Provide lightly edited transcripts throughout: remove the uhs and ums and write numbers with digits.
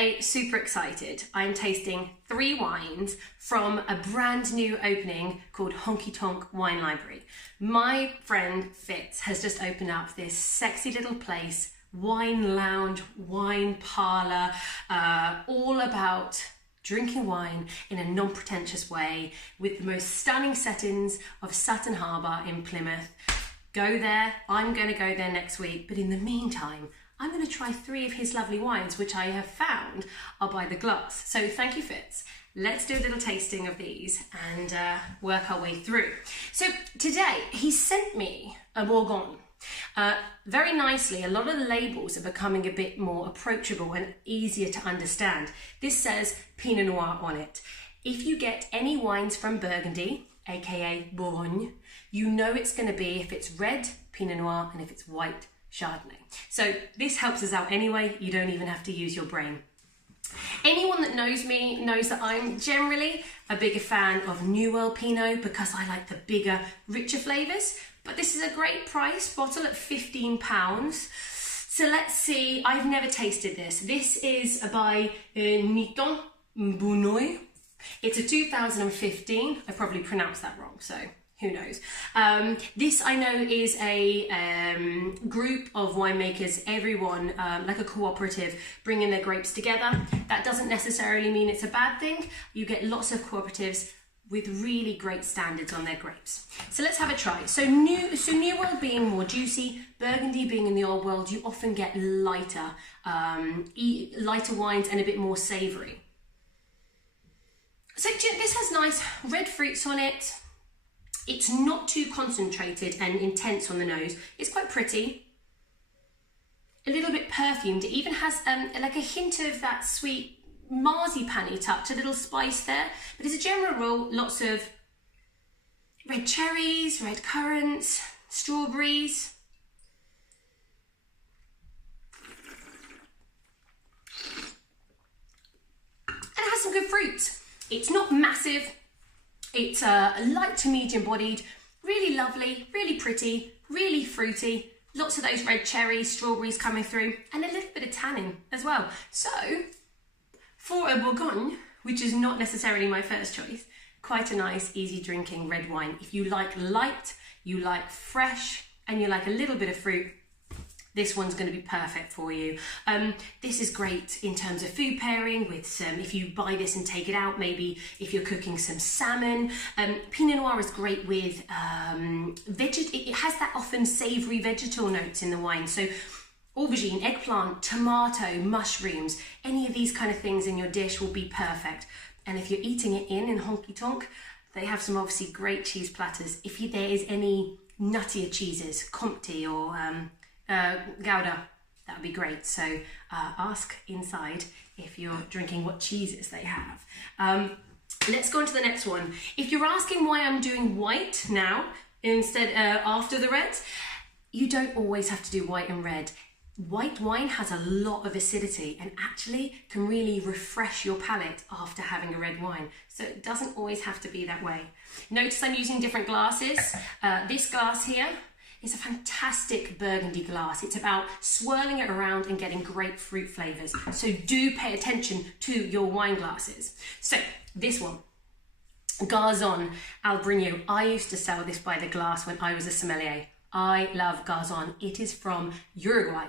today, super excited. I'm tasting 3 wines from a brand new opening called Honky Tonk Wine Library. My friend Fitz has just opened up this sexy little place, wine lounge, wine parlour, all about drinking wine in a non-pretentious way with the most stunning settings of Sutton Harbour in Plymouth. Go there. I'm going to go there next week, but in the meantime, I'm going to try 3 of his lovely wines, which I have found are by the glass. So thank you, Fitz. Let's do a little tasting of these and work our way through. So today, he sent me a Bourgogne. Very nicely, a lot of the labels are becoming a bit more approachable and easier to understand. This says Pinot Noir on it. If you get any wines from Burgundy, aka Bourgogne, you know it's going to be if it's red, Pinot Noir, and if it's white, Chardonnay. So this helps us out anyway. You don't even have to use your brain. Anyone that knows me knows that I'm generally a bigger fan of New World Pinot because I like the bigger, richer flavours. But this is a great price, bottle at £15. So let's see, I've never tasted this. This is by Nuiton Beaunoy. It's a 2015. I probably pronounced that wrong, so who knows. This I know is a group of winemakers, everyone like a cooperative, bringing their grapes together. That doesn't necessarily mean it's a bad thing. You get lots of cooperatives with really great standards on their grapes. So let's have a try. So New World being more juicy, Burgundy being in the Old World, you often get lighter, lighter wines and a bit more savoury. So this has nice red fruits on it. It's not too concentrated and intense on the nose. It's quite pretty. A little bit perfumed. It even has like a hint of that sweet marzipan-y touch, a little spice there. But as a general rule, lots of red cherries, red currants, strawberries. And it has some good fruit. It's not massive. It's light to medium bodied, really lovely, really pretty, really fruity. Lots of those red cherries, strawberries coming through, and a little bit of tannin as well. So for a Bourgogne, which is not necessarily my first choice, quite a nice, easy drinking red wine. If you like light, you like fresh, and you like a little bit of fruit, this one's going to be perfect for you. This is great in terms of food pairing with some, if you buy this and take it out, maybe if you're cooking some salmon. Pinot Noir is great with it has that often savoury vegetal notes in the wine. So aubergine, eggplant, tomato, mushrooms, any of these kind of things in your dish will be perfect. And if you're eating it in Honky Tonk, they have some obviously great cheese platters. If there is any nuttier cheeses, Comté or Gouda, that would be great. So ask inside if you're drinking what cheeses they have. Let's go on to the next one. If you're asking why I'm doing white now instead after the red, you don't always have to do white and red. White wine has a lot of acidity and actually can really refresh your palate after having a red wine. So it doesn't always have to be that way. Notice I'm using different glasses. This glass here is a fantastic Burgundy glass. It's about swirling it around and getting great fruit flavours. So do pay attention to your wine glasses. So this one, Garzon Albarino. I used to sell this by the glass when I was a sommelier. I love Garzon. It is from Uruguay.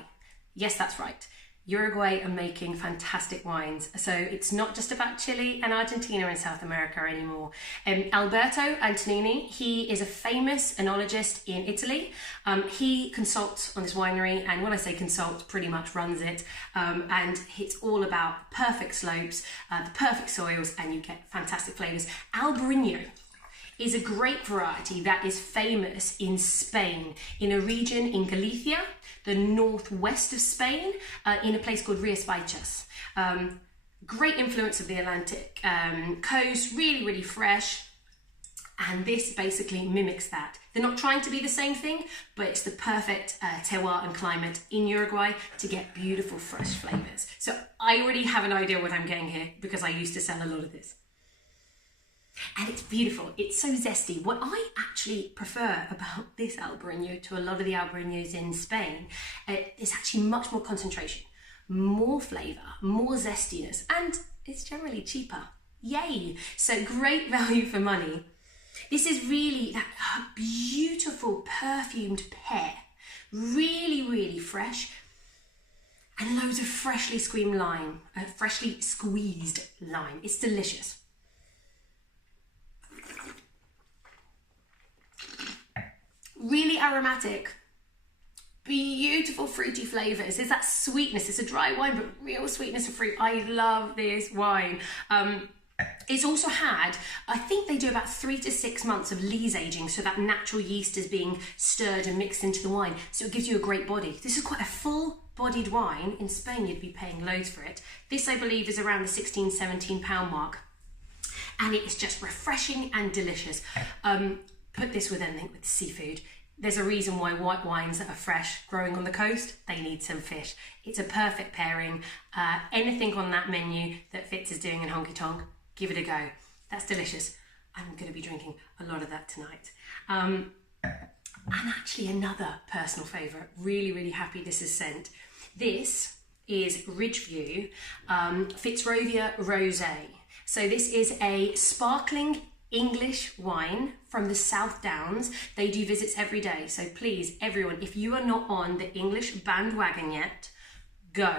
Yes, that's right. Uruguay are making fantastic wines. So it's not just about Chile and Argentina and South America anymore. Alberto Antonini, he is a famous enologist in Italy. He consults on this winery, and when I say consult, pretty much runs it. And it's all about perfect slopes, the perfect soils, and you get fantastic flavours. Albarino is a great variety that is famous in Spain, in a region in Galicia, the northwest of Spain, in a place called Rías Baixas. Great influence of the Atlantic coast, really, really fresh. And this basically mimics that. They're not trying to be the same thing, but it's the perfect terroir and climate in Uruguay to get beautiful, fresh flavours. So I already have an idea what I'm getting here because I used to sell a lot of this. And it's beautiful, it's so zesty. What I actually prefer about this Albarino to a lot of the Albarinos in Spain is actually much more concentration, more flavour, more zestiness, and it's generally cheaper. Yay! So great value for money. This is really that beautiful perfumed pear, really, really fresh, and loads of freshly squeezed lime, It's delicious. Really aromatic, beautiful fruity flavours. There's that sweetness. It's a dry wine, but real sweetness of fruit. I love this wine. It's also had, I think they do about 3 to 6 months of lees aging, so that natural yeast is being stirred and mixed into the wine, so it gives you a great body. This is quite a full-bodied wine. In Spain, you'd be paying loads for it. This, I believe, is around the £16-17 mark, and it is just refreshing and delicious. Put this with anything with seafood. There's a reason why white wines that are fresh, growing on the coast, they need some fish. It's a perfect pairing. Anything on that menu that Fitz is doing in Honky Tonk, give it a go. That's delicious. I'm going to be drinking a lot of that tonight. And actually another personal favourite, really, really happy this is sent. This is Ridgeview Fitzrovia Rose. So this is a sparkling English wine from the South Downs. They do visits every day. So please, everyone, if you are not on the English bandwagon yet, go.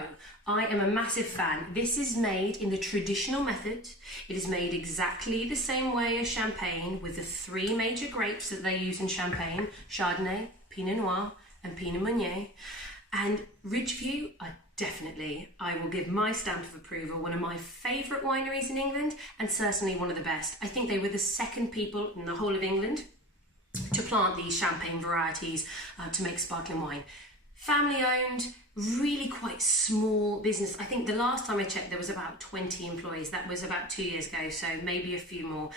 I am a massive fan. This is made in the traditional method. It is made exactly the same way as Champagne, with the 3 major grapes that they use in Champagne: Chardonnay, Pinot Noir, and Pinot Meunier. And Ridgeview are definitely, I will give my stamp of approval, one of my favourite wineries in England, and certainly one of the best. I think they were the second people in the whole of England to plant these Champagne varieties to make sparkling wine. Family owned, really quite small business. I think the last time I checked there was about 20 employees. That was about 2 years ago, so maybe a few more.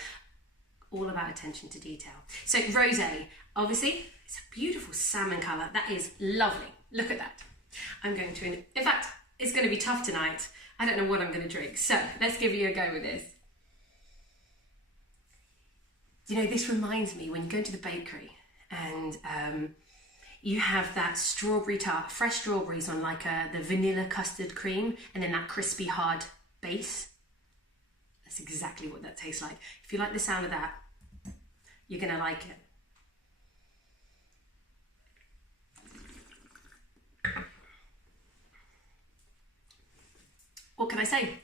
All about attention to detail. So rosé, obviously, it's a beautiful salmon colour. That is lovely. Look at that. I'm going to, in fact, it's going to be tough tonight. I don't know what I'm going to drink. So let's give you a go with this. You know, this reminds me when you go to the bakery and you have that strawberry tart, fresh strawberries on like the vanilla custard cream, and then that crispy hard base. That's exactly what that tastes like. If you like the sound of that, you're going to like it. What can I say?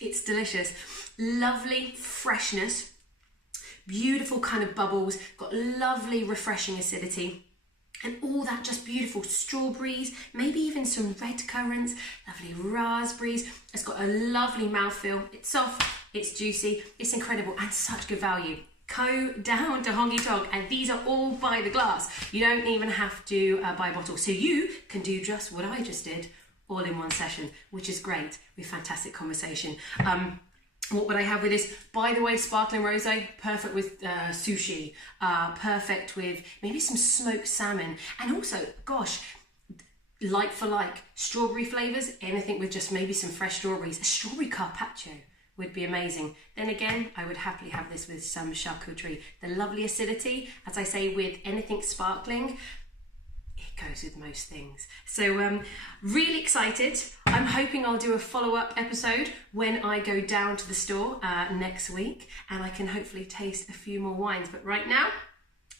It's delicious. Lovely freshness, beautiful kind of bubbles, got lovely refreshing acidity, and all that just beautiful strawberries, maybe even some red currants, lovely raspberries. It's got a lovely mouthfeel. It's soft, it's juicy, it's incredible, and such good value. Go down to Honky Tonk, and these are all by the glass. You don't even have to buy a bottle, so you can do just what I just did, all in one session, which is great with fantastic conversation. What would I have with this? By the way, sparkling rosé, perfect with sushi, perfect with maybe some smoked salmon, and also, gosh, like for like, strawberry flavours, anything with just maybe some fresh strawberries. A strawberry carpaccio would be amazing. Then again, I would happily have this with some charcuterie. The lovely acidity, as I say, with anything sparkling, it goes with most things. So really excited. I'm hoping I'll do a follow-up episode when I go down to the store next week, and I can hopefully taste a few more wines. But right now,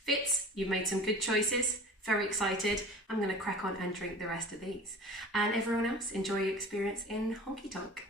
Fitz, you've made some good choices. Very excited. I'm going to crack on and drink the rest of these. And everyone else, enjoy your experience in Honky Tonk.